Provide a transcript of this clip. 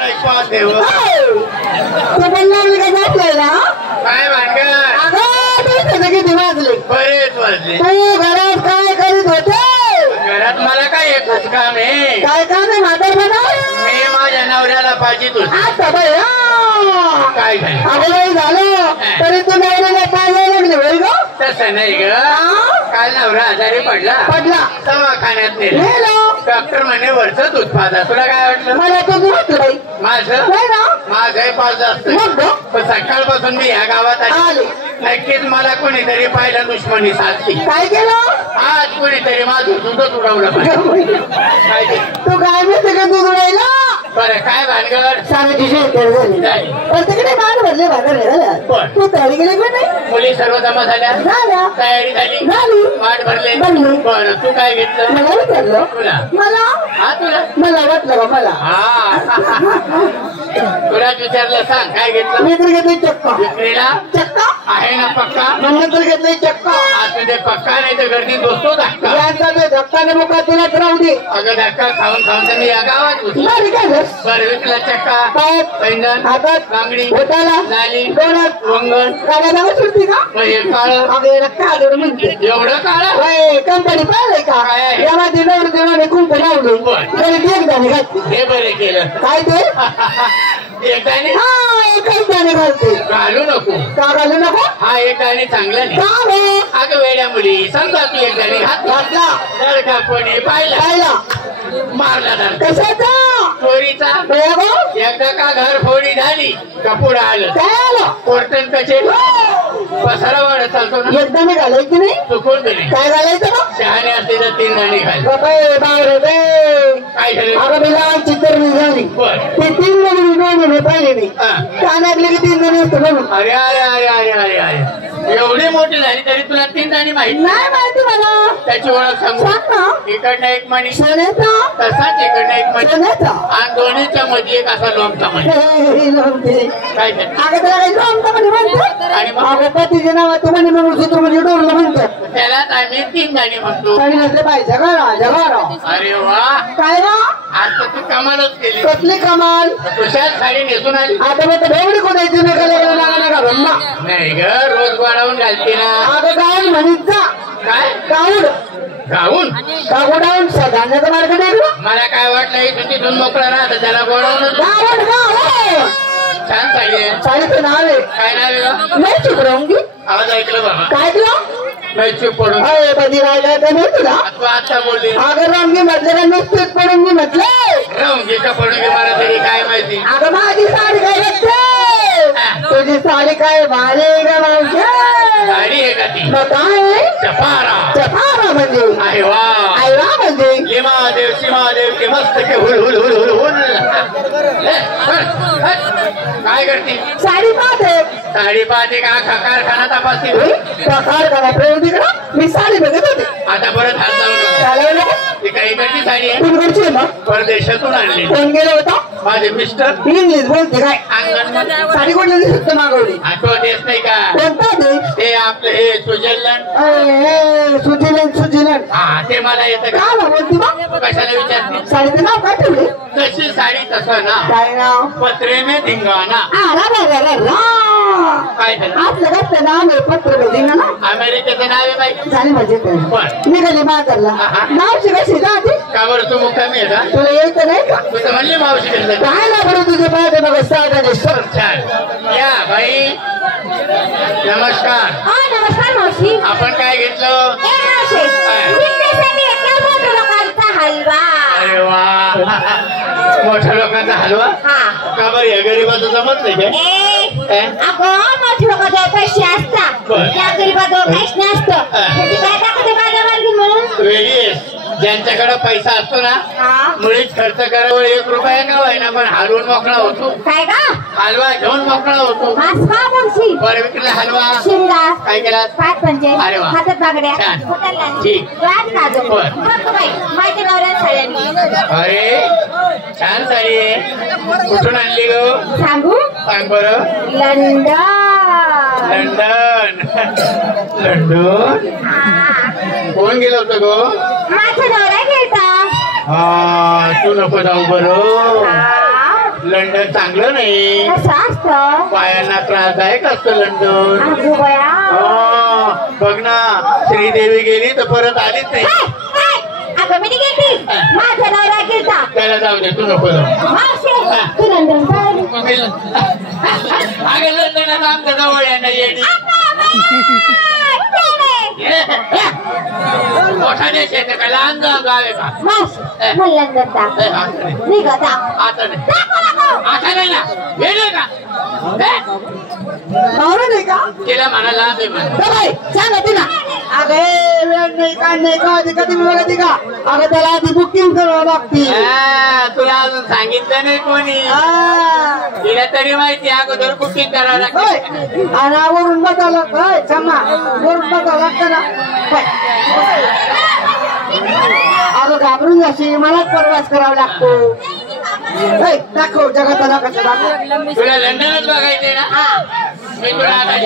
तू बोलला का जातलाय ना काय भानगड अगं किती वाजले बरेच वाजले तू घरात काय करीत होते घरात मला काय एकच काम आहे काय काम आहे म्हातार म्हणा मी माझ्या नवऱ्याला पाहिजेत होते आता बाई काय झालं अगं झालं तरी तू नवऱ्याला पाहायला लागले होय ग तसं नाही ग काल नवरा आजारी पडला दवाखान्यात नेलं डॉक्टर म्हणे वरच उत्पादन तुला काय वाटलं मला तो वाटलं बाई माझं पाच असतं पण सकाळपासून मी ह्या गावात आले नक्कीच मला कोणीतरी पाहिलं दुश्मनी साधली काय केलं आज कोणीतरी माझं दूधच उडवलं पाहिजे तू काय माहिती का दूध उडायला बरं काय भानगड पण तिकडे मान भरले भाकर तू तयारी केली पण नाही मुली सर्व जमा झाल्या तयारी झाली वाट भरले बरं तू काय घेतलं मला विचारलं तुला मला हा तुला मला वाटलं का मला तुला विचारलं सांग काय घेतलं मी तर घेतली चक्का विक्रीला चक्का आहे ना पक्का नंतर घेतली चक्का आता ते पक्का नाही तर गर्दी दोस्तो धक्का धक्काने मुका तुलाच राहू दे अगं धक्का खाऊन खाऊन तर मी या गावात होती बरं विकला चक्का पैंजण हातात बांगडी होताला नाली डोळ्यात वंगण काय नाव सुटती का म्हणजे काळ काळ म्हणते एवढं काळ कंपनी पाहिलंय का यामध्ये नवरी देवाने कुंप लावली तरी एक दाणे घातली हे बरे केलं काय ते एकाने एकच दाणे घालते घालू नको का घालू नको हा एक आणि चांगला नाही अगं वेड्या मुली समजा तू एक जणी हात घातला तर का कोणी पाहिला मारला तर कशाचा चोरीचा एकदा का घर फोडी झाली कपूर आलं कोर्टन कसे पसारा वाढत चालतो ना एकदा मी घालायची नाही चुकून तरी काय घालायचं मग शहाणे असते तर 3 गाणी घाल काय झालं अगं मी लहान चित्र झाली ते 3 जणी पाहिजे नाही कानातले की 3 जणी असतो म्हणून अरे अरे अरे अरे अरे अरे एवढी मोठी झाली तरी तुला 3 गाणी माहिती नाही माहिती मला त्याची ओळख सांगू इकडनं एक मणी सोन्याचा तसाच इकडनं एक मणी सोन्याचा आणि दोन्हीच्या मध्ये एक असा लोमचा मणी काय आणि मग पतीच्या नावाचं म्हणे म्हणून सूत्र म्हणजे डोरलं म्हणतात त्यालाच आम्ही 3 गाणी म्हणतो पाहिजे अरे वा काय ना आता तू कमालच केली कसली कमाल तुझ्याच साडी नेसून आली आता मग भेवडी कोणायची नाही ग रोज वाढवून घालते ना आता गाऊन म्हणीत जा काय गाऊन गाऊन गाऊन धान्याचं मार्केट आहे मला काय वाटलं इथून तिथून मोकळा राहत त्याला गोडावून गाऊन गाव छान साडी आहे साडीचं नाव आहे काय नाव आहे नाही चुप रंगी आवाज ऐकलं बाबा काय ऐकलं नाही चूप पडून कधी राहिला तर नाही तुला तू आता बोलली अगं रंगी म्हटलं का नुसतेच पडून मी म्हटलं रंगी का पडून घे मला तरी काय माहिती अगं माझी साडी काय लागते तुझी साडी काय भारी का मावशी साडी आहे का ती मग काय चपारा चपारा म्हणजे अरे वा अरे वा म्हणजे लिमादेव शिमादेव के मस्त के हुल हुल हुल हुल हुल काय करते साडी पाहते साडी पाहते का कारखाना तपासते कारखाना प्रयोग तिकडं मी साडी बघत होते आता परत हात लावून चालवलं ती काही इकडची साडी आहे कुणकडची आहे मग परदेशातून आणली कोण गेलं होता माझे मिस्टर इंग्लिश बोलते काय अंगण साडी कोणत्या दिसत मागवली तो देश नाही का कोणता देश ते आपलं हे स्वित्झर्लंड स्वित्झर्लंड हा ते मला येतं काय का बोलती मग कशाला विचारते साडीचं नाव काय ठेवले तशी साडी तसं ना काय नाव पत्रे में धिंगाणा काय झालं आपलं कसं नाव आहे पत्र भेटिंग ना अमेरिकेचं नाव आहे माहिती झाली माझे निघाली माझ्याला नावशी कशी जाते का बरं तू मुक्कामी आहे का तुला यायचं नाही का तू तर म्हणली मावशी घेतलं काय ना बरं तुझे पाहते मग छान या बाई नमस्कार नमस्कार मावशी आपण काय घेतलं हलवा अरे वा मोठ्या लोकांचा हलवा का बरं या गरीबाचं जमत नाही काय मोठ्या लोकांजवळ पैसे असतात त्या गरीबाजवळ काहीच नसतं काय दाखवते माझ्या मार्गी म्हणून वेगळी ज्यांच्याकडे पैसा असतो ना मुळीच खर्च करावं 1 रुपया का व्हायना पण हलवून मोकळा होतो काय का हलवा घेऊन मोकळा होतो बरं विकला हलवा शिंगा काय केला 5 पंचे अरे वा हातात बागड्या ठीक माहिती नवऱ्या साड्यांनी अरे छान साडी आहे कुठून आणली ग सांगू सांग बरं लंडन लंडन लंडन कोण गेलं होतं ग माझा नवरा गेलता तू नको जाऊ बरं लंडन चांगलं नाही, कसं असतं पायांना त्रासदायक असतं लंडन. अगो बया बघ ना, श्रीदेवी गेली तर परत आलीच नाही. अगं मी गेली माझा नवरा गेलता. त्याला जाऊ दे, तू नको जाऊ. मावशी तू लंडन पाहिली. अगं लंडनात आमच्या जवळ आहे ना येडी. मोठा देश आहे का लहान गाव आहे का? मावशी मला लंडन दाखव. निघा दाखव. आता नाही ना, येडे का? नाही का तिला म्हणा लांब आहे म्हणा. सांगा तिला. अगे वेळ नाही काय नाही का कधी बघा का. अगं त्याला आधी बुकिंग करावं लागते. तुला अजून सांगितलं नाही कोणी. तिला तरी माहिती अगोदर बुकिंग करावं लागतं. आणि वरून बघावं क्षमा वरून बघावं लागतं ना. अगं घाबरून जाशी मलाच प्रवास करावा लागतो. दाखव जगाचा दाखव. तुला लंडनच बघायचंय ना. मी तुला आता